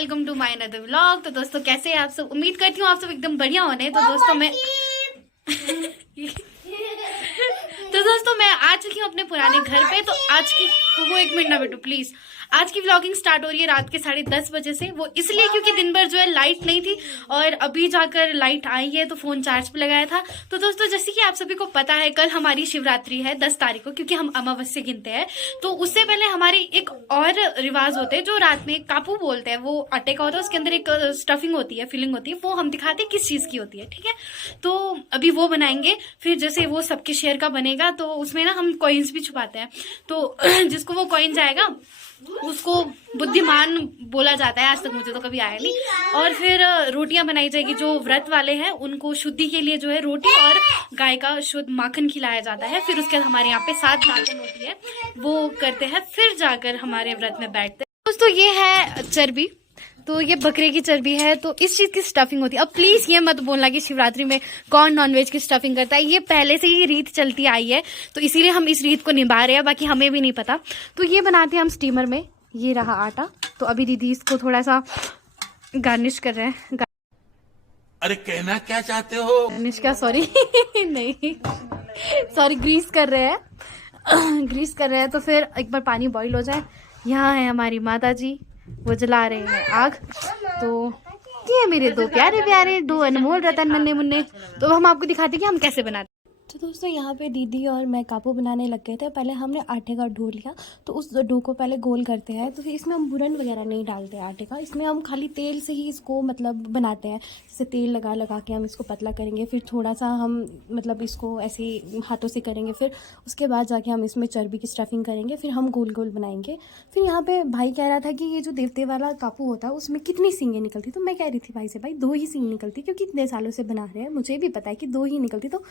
Welcome to my another vlog. तो दोस्तों कैसे हैं आप सब? उम्मीद करती हूँ आप सब एकदम बढ़िया होने। तो दोस्तों मैं आ चुकी हूँ अपने पुराने घर पे। तो आज की वो 1 मिनट ना बेटू प्लीज। आज की व्लॉगिंग स्टार्ट हो रही है रात के 10:30 बजे से। वो इसलिए क्योंकि दिन भर जो है लाइट नहीं थी और अभी जाकर लाइट आई है तो फोन चार्ज पे लगाया था। तो दोस्तों जैसे कि आप सभी को पता है कल हमारी शिवरात्रि है 10 तारीख को, क्योंकि हम अमावस्या गिनते हैं। तो उससे पहले हमारे एक और रिवाज होते हैं जो रात में कापू बोलते हैं। वो आटे का होता है, उसके अंदर एक स्टफिंग होती है, फिलिंग होती है। वो हम दिखाते हैं किस चीज की होती है, ठीक है। तो अभी वो बनाएंगे, फिर जैसे वो सबके शेयर का बनेगा तो उसमें ना हम कॉइन्स भी छुपाते हैं। तो जिसको वो कॉइन जाएगा उसको बुद्धिमान बोला जाता है। आज तक मुझे तो कभी आया नहीं। और फिर रोटियां बनाई जाएगी। जो व्रत वाले हैं उनको शुद्धि के लिए जो है रोटी और गाय का शुद्ध माखन खिलाया जाता है। फिर उसके बाद हमारे यहाँ पे 7 दातन होती है, वो करते हैं, फिर जाकर हमारे व्रत में बैठते हैं। दोस्तों ये है चर्बी, तो ये बकरे की चर्बी है। तो इस चीज की स्टफिंग होती है। अब प्लीज ये मत बोलना कि शिवरात्रि में कौन नॉनवेज की स्टफिंग करता है। ये पहले से ही रीत चलती आई है, तो इसीलिए हम इस रीत को निभा रहे हैं, बाकी हमें भी नहीं पता। तो ये बनाते हैं हम स्टीमर में। ये रहा आटा। तो अभी दीदी इसको थोड़ा सा गार्निश कर रहे हैं। अरे कहना क्या चाहते हो? गार्निश क्या, सॉरी नहीं सॉरी, ग्रीस कर रहे हैं ग्रीस कर रहे हैं। तो फिर एक बार पानी बॉईल हो जाए। यहाँ है हमारी माता जी, वो जला रहे हैं आग। तो ये मेरे 2 प्यारे प्यारे 2 अनमोल रतन नन्हे मुन्ने। तो हम आपको दिखाते हैं कि हम कैसे बनाते। तो दोस्तों यहाँ पे दीदी और मैं कापू बनाने लग गए थे। पहले हमने आटे का डो लिया, तो उस डो को पहले गोल करते हैं। तो फिर इसमें हम बुरन वगैरह नहीं डालते आटे का, इसमें हम खाली तेल से ही इसको मतलब बनाते हैं। जैसे तेल लगा लगा के हम इसको पतला करेंगे, फिर थोड़ा सा हम मतलब इसको ऐसे हाथों से करेंगे, फिर उसके बाद जाके हम इसमें चर्बी की स्टफिंग करेंगे, फिर हम गोल गोल बनाएंगे। फिर यहाँ पे भाई कह रहा था कि ये जो देवते वाला कापू होता है उसमें कितनी सींगें निकलती। तो मैं कह रही थी भाई से, भाई 2 ही सींग निकलती, क्योंकि इतने सालों से बना रहे हैं, मुझे भी पता है कि 2 ही निकलती। तो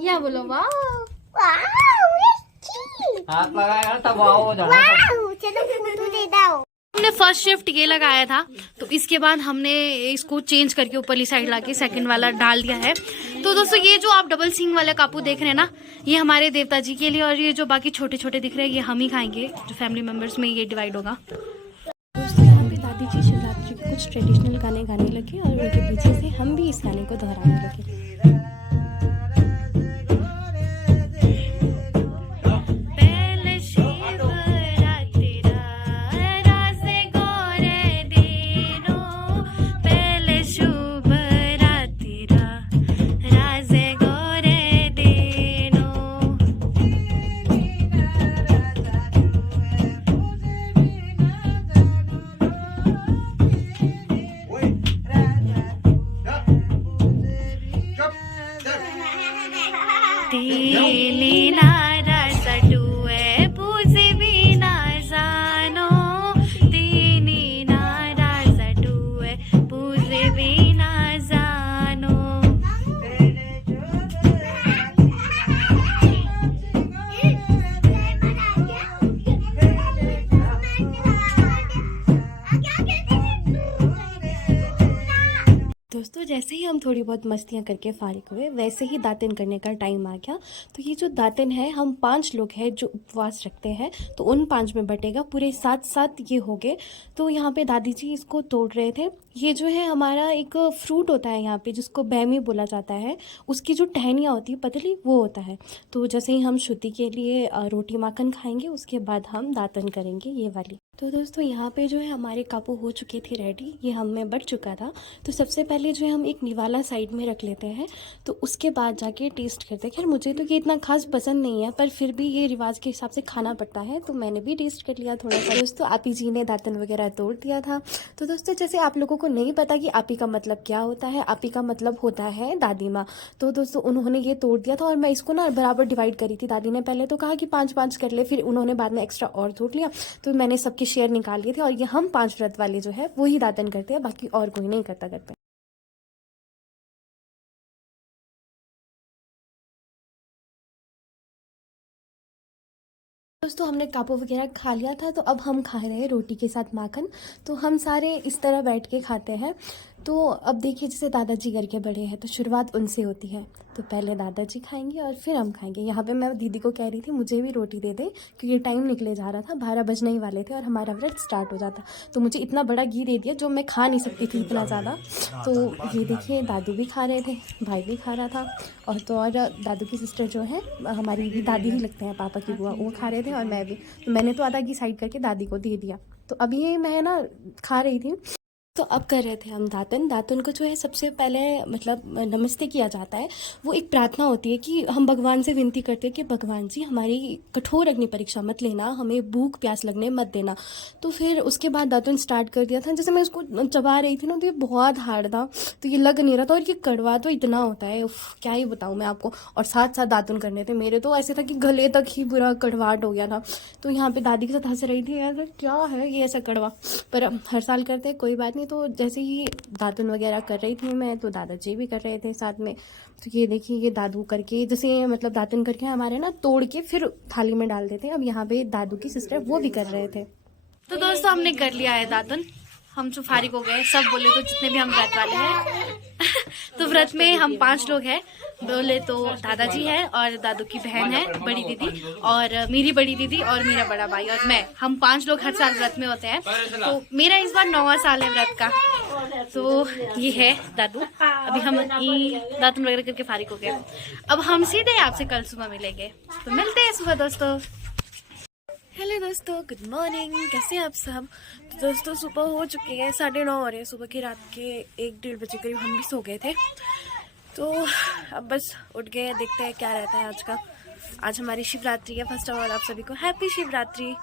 या बोलो वाह। हाथ लगाया तब आओ हमने फर्स्ट शिफ्ट ये लगाया था, तो इसके बाद हमने इसको चेंज करके ऊपरली साइड लाके सेकंड वाला डाल दिया है। तो दोस्तों ये जो आप डबल सींग वाला कापू देख रहे हैं ना, ये हमारे देवता जी के लिए, और ये जो बाकी छोटे छोटे दिख रहे हैं ये हम ही खाएंगे। जो फैमिली मेंबर्स में ये डिवाइड होगा। दोस्तों यहाँ पे दादी जी शिवरात्रि के कुछ ट्रेडिशनल गाने गाने लगे और उनके पीछे से हम भी इस गाने को दोहराने लगे। दोस्तों जैसे ही हम थोड़ी बहुत मस्तियाँ करके फारिग हुए, वैसे ही दातन करने का टाइम आ गया। तो ये जो दातन है, हम 5 लोग हैं जो उपवास रखते हैं, तो उन 5 में बटेगा, पूरे 7 ये हो गए। तो यहाँ पे दादी जी इसको तोड़ रहे थे। ये जो है हमारा एक फ्रूट होता है यहाँ पे, जिसको बैमी बोला जाता है। उसकी जो टहनियाँ होती है पतली, वो होता है। तो जैसे ही हम शुद्धि के लिए रोटी माखन खाएंगे, उसके बाद हम दातन करेंगे ये वाली। तो दोस्तों यहाँ पे जो है हमारे कापू हो चुके थे रेडी, ये हम में बट चुका था। तो सबसे पहले जो है हम एक निवाला साइड में रख लेते हैं, तो उसके बाद जाके टेस्ट करते हैं। खैर मुझे तो ये इतना खास पसंद नहीं है, पर फिर भी ये रिवाज के हिसाब से खाना पड़ता है, तो मैंने भी टेस्ट कर लिया थोड़ा सा। दोस्तों आपी जी ने दातन वगैरह तोड़ दिया था। तो दोस्तों जैसे आप लोगों को नहीं पता कि आपी का मतलब क्या होता है, आपी का मतलब होता है दादी माँ। तो दोस्तों उन्होंने ये तोड़ दिया था और मैं इसको ना बराबर डिवाइड करी थी। दादी ने पहले तो कहा कि 5-5 कर ले, फिर उन्होंने बाद में एक्स्ट्रा और तोड़ लिया, तो मैंने सबके शेयर निकाल लिए थे। और ये हम 5 व्रत वाले जो है वो ही दातन करते हैं, बाकी और कोई नहीं करता घर पे। दोस्तों हमने कापू वगैरह खा लिया था, तो अब हम खा रहे हैं रोटी के साथ माखन। तो हम सारे इस तरह बैठ के खाते हैं। तो अब देखिए जैसे दादाजी घर के बड़े हैं तो शुरुआत उनसे होती है, तो पहले दादाजी खाएंगे और फिर हम खाएंगे। यहाँ पे मैं दीदी को कह रही थी मुझे भी रोटी दे दे, क्योंकि टाइम निकले जा रहा था, 12 बजने ही वाले थे और हमारा व्रत स्टार्ट हो जाता। तो मुझे इतना बड़ा घी दे दिया जो मैं खा नहीं सकती थी इतना ज़्यादा। तो ये देखिए दादू भी खा रहे थे, भाई भी खा रहा था, और तो और दादू की सिस्टर जो है हमारी भी दादी ही लगते हैं, पापा की बुआ, वो खा रहे थे और मैं भी। तो मैंने तो आधा घी साइड करके दादी को दे दिया। तो अभी ये मैं ना खा रही थी। तो अब कर रहे थे हम दातन। दातन को जो है सबसे पहले मतलब नमस्ते किया जाता है। वो एक प्रार्थना होती है कि हम भगवान से विनती करते हैं कि भगवान जी हमारी कठोर अग्नि परीक्षा मत लेना, हमें भूख प्यास लगने मत देना। तो फिर उसके बाद दातन स्टार्ट कर दिया था। जैसे मैं उसको चबा रही थी ना तो ये बहुत हार्ड था, तो ये लग नहीं रहा था, और ये कड़वा तो इतना होता है, क्या ही बताऊँ मैं आपको। और साथ साथ दातुन करने थे मेरे, तो ऐसे था कि गले तक ही बुरा कड़वाहट हो गया था। तो यहाँ पे दादी के साथ हंस रही थी, यार क्या है ये ऐसा कड़वा, पर हर साल करते कोई बात नहीं। तो जैसे ही दातुन वगैरह कर रही थी मैं, तो दादाजी भी कर रहे थे साथ में। तो ये देखिए ये दादू करके जैसे मतलब दातुन करके हमारे ना तोड़ के फिर थाली में डाल देते हैं। अब यहाँ पे दादू की सिस्टर वो भी कर रहे थे। तो दोस्तों हमने कर लिया है दातुन, हम जो फारिग हो गए सब बोले तो जितने भी हम व्रत वाले हैं। तो व्रत में हम 5 लोग हैं, बोले तो दादाजी है और दादू की बहन है बड़ी दीदी, और मेरी बड़ी दीदी और मेरा बड़ा भाई और मैं। हम 5 लोग हर साल व्रत में होते हैं। तो मेरा इस बार 9वां साल है व्रत का। तो ये है दादू। अभी हम दातुन वगैरह करके फारिग हो गए। अब हम सीधे आपसे कल सुबह मिलेंगे, तो मिलते हैं सुबह दोस्तों। हेलो दोस्तों, गुड मॉर्निंग, कैसे हैं आप सब। तो दोस्तों सुबह हो चुकी है, 9:30 हो रहे हैं सुबह के, रात के 1-1:30 बजे करीब हम भी सो गए थे। तो अब बस उठ गए, देखते हैं क्या रहता है आज का। आज हमारी शिवरात्रि है। फर्स्ट ऑफ ऑल आप सभी को हैप्पी शिवरात्रि।